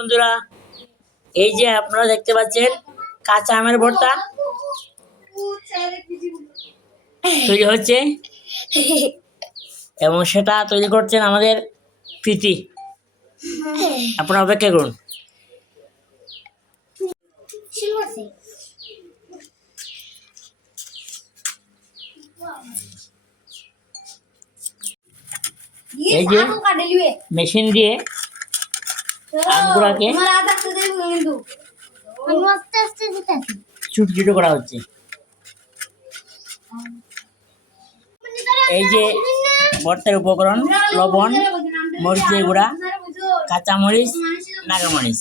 বন্ধুরা, এই যে আপনারা দেখতে পাচ্ছেন কাঁচা আমের ভর্তা তৈরি হচ্ছে এবং সেটা তৈরি করছেন আমাদের প্রীতি। আপনারা অপেক্ষা করুন। এই যে মেশিন দিয়ে আমগুলাকে ছোট ছোট করা হচ্ছে। এই যে ভর্তার উপকরণ: লবণ, মরিচের গুঁড়া, কাঁচামরিচ, নাগামরিচ।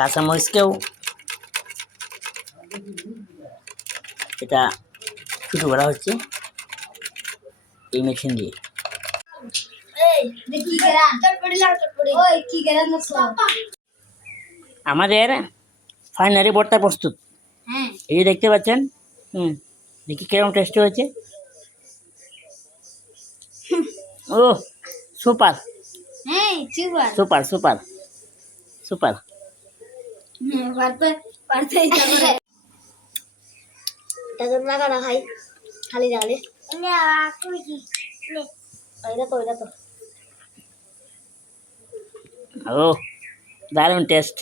কাঁচামরিচকেও এটা ছোট করা হচ্ছে এই মেশিন দিয়ে। আমাদের ফাইনালি ভর্তা প্রস্তুত। এই যে দেখতে পাচ্ছেন। দেখি কেমন টেস্ট হয়েছে। ও সুপার সুপার সুপার সুপার। ও দারুণ টেস্ট।